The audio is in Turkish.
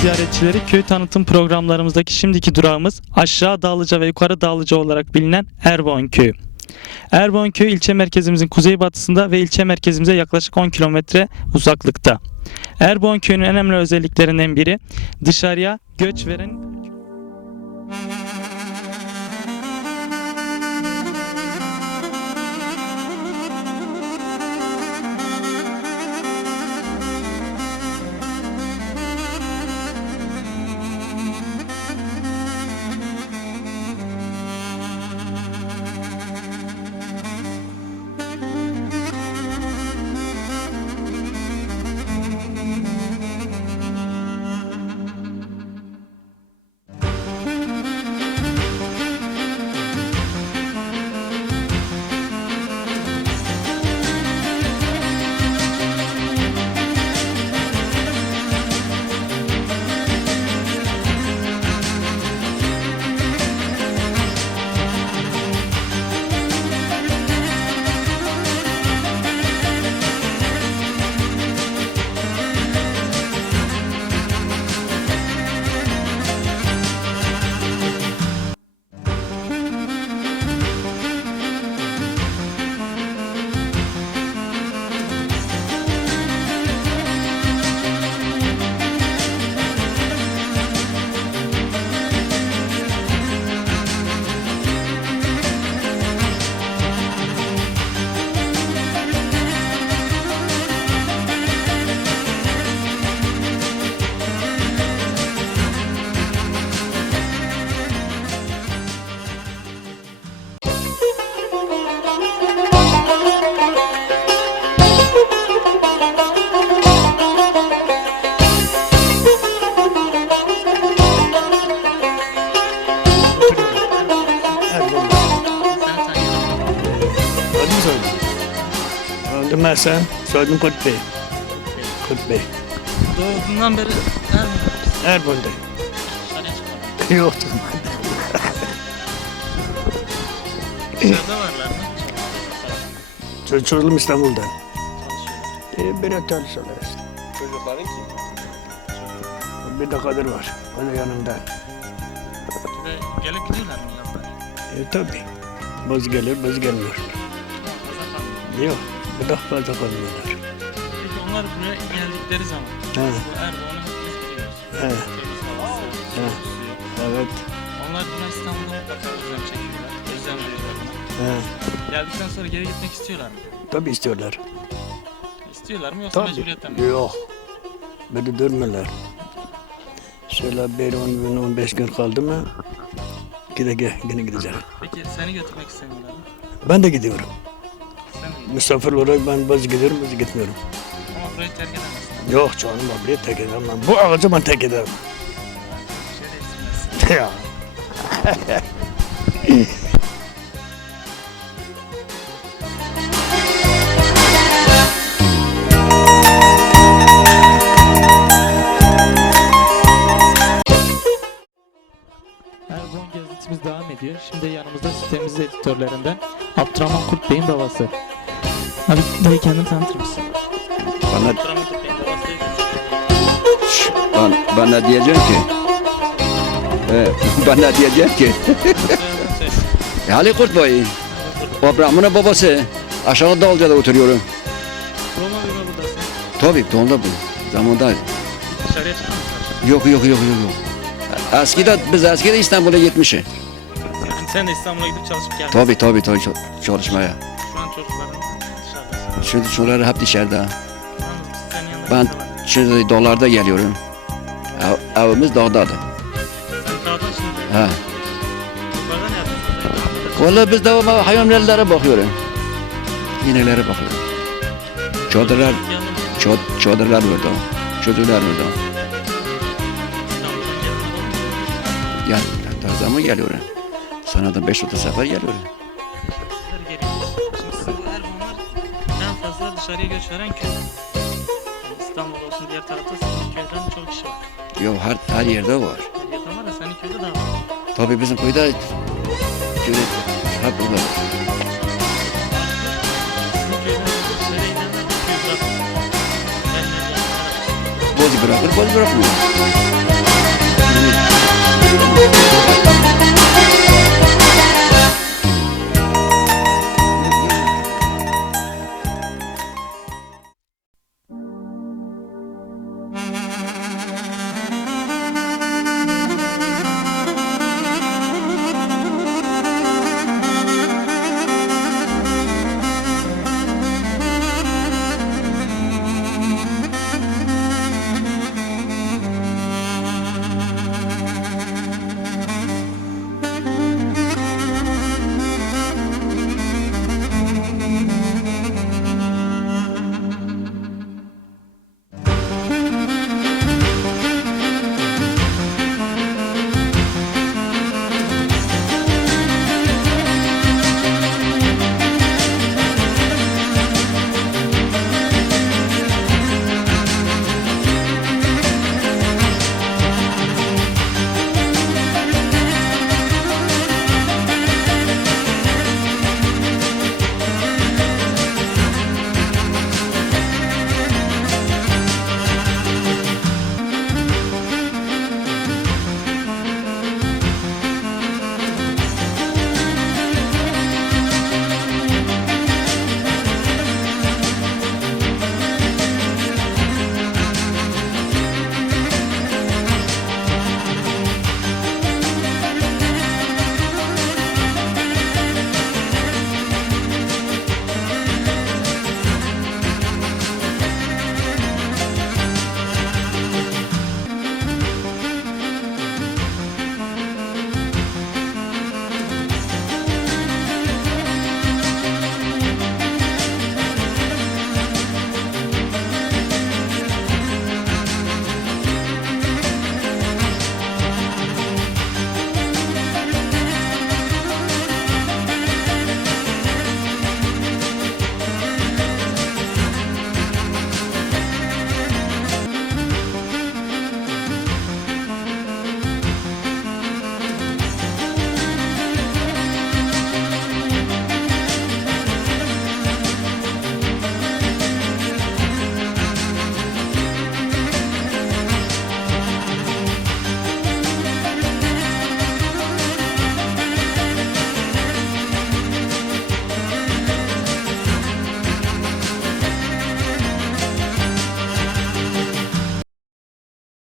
ziyaretçileri köy tanıtım programlarımızdaki şimdiki durağımız aşağı Dağlıca ve yukarı Dağlıca olarak bilinen Erbon Köyü. Erbon Köyü ilçe merkezimizin kuzeybatısında ve ilçe merkezimize yaklaşık 10 kilometre uzaklıkta. Erbon Köyü'nün önemli özelliklerinden biri dışarıya göç veren Sen. Soyadım Kurt Bey. Kurt Bey. doğduğundan beri Erbon'da. Yoktu. dışarıda varlar mı? Çocuğum İstanbul'da. E, bir otel işte. Çocukların kim? Bir de Kadir var. Onun yanında. Ve gelip gidiyorlar mı? E tabi. Boz gelir, boz gelmiyor. Yok. Bu da fazla kalmıyorlar. Peki onlar buraya geldikleri zaman Ha, bu Erdoğan'ı biz biliyoruz. he, Temiz havası, Ha. soğuk suyu. evet. Onlar buna İstanbul'da mutlaka özlem çekiyorlar. Özlem duyuyorlar buna. He. Geldikten sonra geri gitmek istiyorlar mı? Tabi istiyorlar. İstiyorlar mı yoksa Tabi. mecburiyetten mi? Yok. Beni durmuyorlar. Şöyle bir 10 gün 15 gün kaldı mı gide gide gideceğim. Peki seni götürmek istemiyorlar mı? Ben de gidiyorum. Misafir olarak ben bazı gidiyorum, bazı gitmiyorum. Ama burayı terk edemezsin. Yok canım ben buraya tek edemem. Bu ağacı ben de istemezsin. ya. Erbon gezintimiz devam ediyor. Şimdi yanımızda sitemiz editörlerinden Abdurrahman Kurt Bey'in babası. Abi dayı kendini tanıtır mısın? Bana, Şş, ne diyeceğim ki? Ben ne diyeceğim ki? E, Ali Kurt Bey, Abraham'ın babası. Aşağı Dalca'da oturuyorum. Roma bir buradasın. Tabii doğumda bu. Zamanda. Dışarıya mısın? Yok yok yok yok. yok. Eskide, biz eskide İstanbul'a gitmişiz. Yani sen de İstanbul'a gidip çalışıp geldin. Tabii tabii tabii çalışmaya. Şu an çocukların dışarıdasın. Şimdi şunları hep dışarıda. Ben şimdi dağlarda geliyorum. Ev, evimiz dağdadır. Ha. Vallahi biz de hayvanlara bakıyorum. İneklere bakıyorum. Çadırlar, çad- çadırlar burada. Çocuklar burada. Gel, her zaman geliyorum. Sana da 5-6 sefer geliyorum. Dışarıya göç veren köy. İstanbul olsun diğer tarafta sizin köyden çok kişi var. Yok her, her yerde var. Yakın var da senin köyde daha var. Tabii bizim köyde şöyle hep burada. Sizin köyden dışarıya gidenler de köy bırakmıyor. De Boz bırakır, boz bırakmıyor.